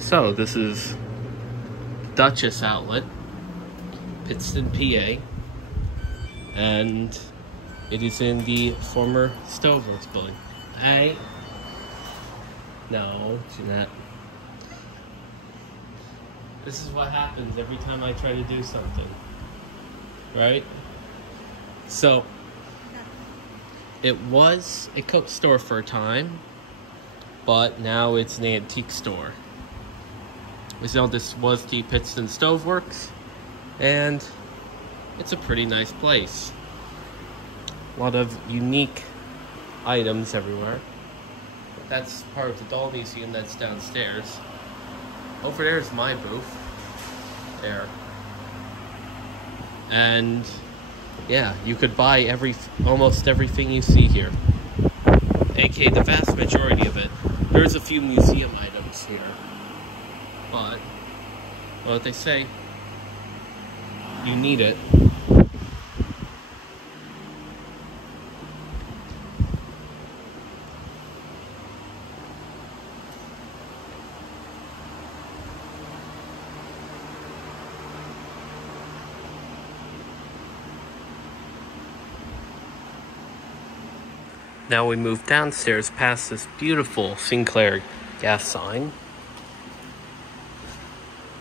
So this is Duchess outlet, Pittston PA, and it is in the former Stoveworks building. No, do not. This is what happens every time I try to do something, right? So it was a coat store for a time, but now it's an antique store. As you know, this was the Pittston Stove Works, and it's a pretty nice place. A lot of unique items everywhere. That's part of the doll museum that's downstairs. Over there is my booth. There. And yeah, you could buy almost everything you see here. aka the vast majority of it. There's a few museum items here. But, well, what they say, you need it. Now we move downstairs past this beautiful Sinclair gas sign.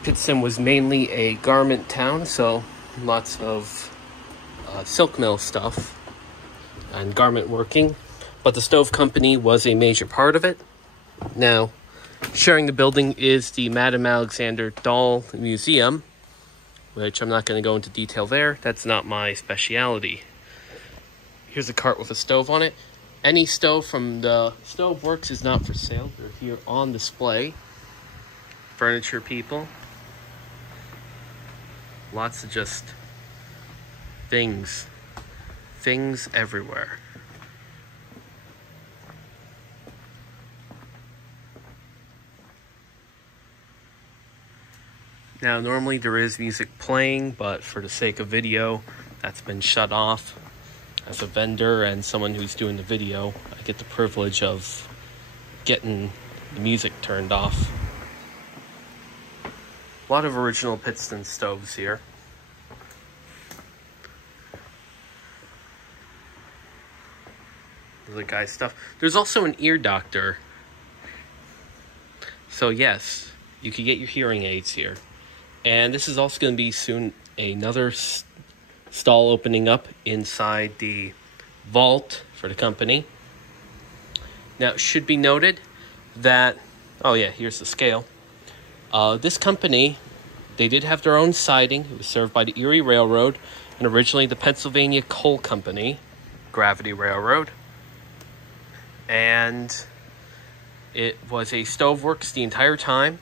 Pittston was mainly a garment town, so lots of silk mill stuff and garment working, but the stove company was a major part of it. Now, sharing the building is the Madame Alexander Doll Museum, which I'm not going to go into detail there. That's not my speciality. Here's a cart with a stove on it. Any stove from the Stove Works is not for sale. They're here on display. Furniture people. Lots of just things everywhere. Now, normally there is music playing, but for the sake of video, that's been shut off. As a vendor and someone who's doing the video, I get the privilege of getting the music turned off. A lot of original Pittston stoves here. The guy stuff. There's also an ear doctor. So yes, you can get your hearing aids here. And this is also going to be soon another stall opening up inside the vault for the company. Now, it should be noted that, oh yeah, here's the scale. This company, they did have their own siding. It was served by the Erie Railroad and originally the Pennsylvania Coal Company, Gravity Railroad. And it was a Stove Works the entire time.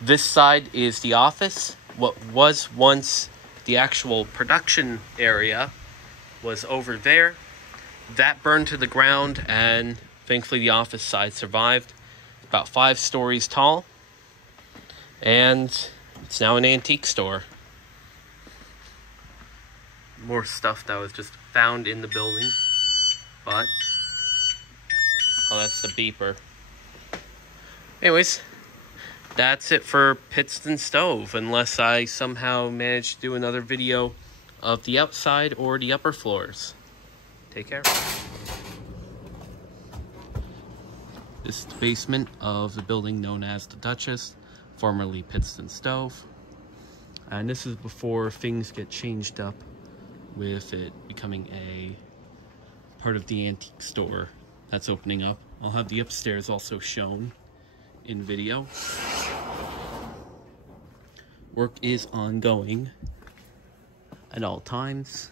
This side is the office. What was once the actual production area was over there. That burned to the ground, and thankfully the office side survived. About 5 stories tall, and it's now an antique store. More stuff that was just found in the building, but oh, that's the beeper. Anyways, that's it for Pittston Stove, unless I somehow manage to do another video of the outside or the upper floors. Take care. This is the basement of the building known as the Duchess, formerly Pittston Stove. And this is before things get changed up with it becoming a part of the antique store that's opening up. I'll have the upstairs also shown in video. Work is ongoing at all times,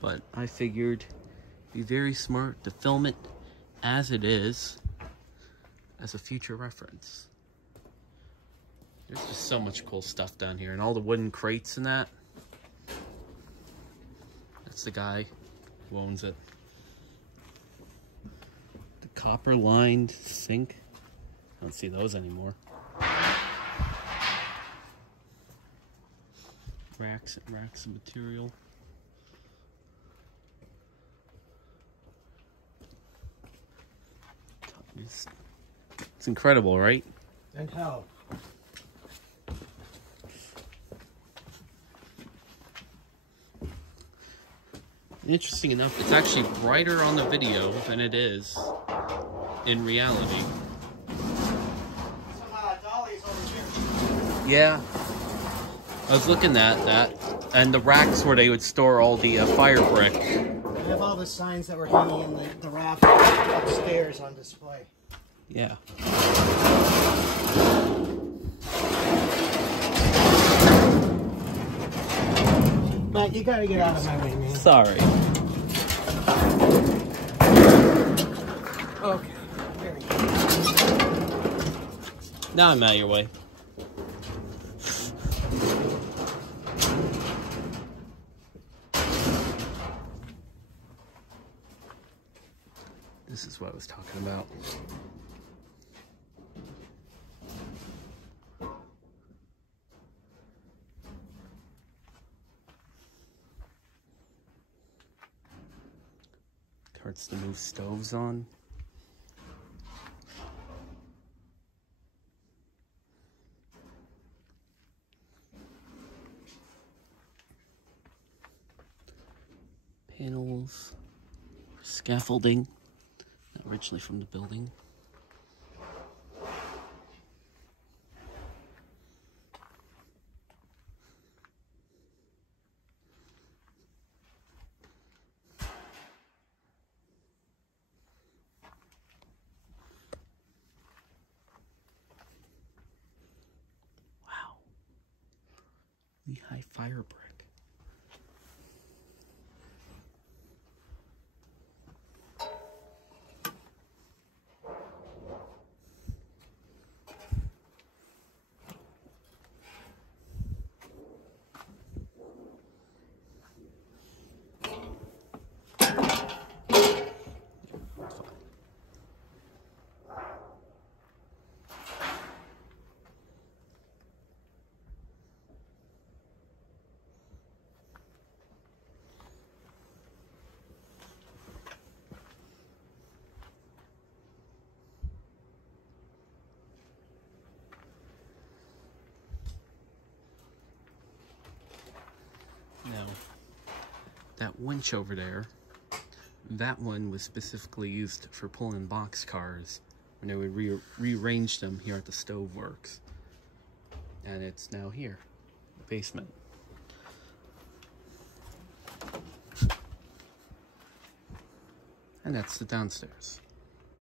but I figured it'd be very smart to film it as it is as a future reference. There's just so much cool stuff down here, and all the wooden crates and that. That's the guy who owns it. The copper lined sink. I don't see those anymore. Racks and racks of material. It's incredible, right? And how? Interesting enough, it's actually brighter on the video than it is in reality. Dolly's over here. Yeah. I was looking at that, and the racks where they would store all the fire brick. I have all the signs that were hanging in the raft upstairs on display. Yeah. Matt, you gotta get out of my way, man. Sorry. Okay, there we go. Now I'm out of your way. This is what I was talking about. Carts to move stoves on. Panels, scaffolding, originally from the building. Wow. Lehigh fire brick. Now, that winch over there, that one was specifically used for pulling box cars when they would rearrange them here at the stove works. And it's now here, the basement. And that's the downstairs.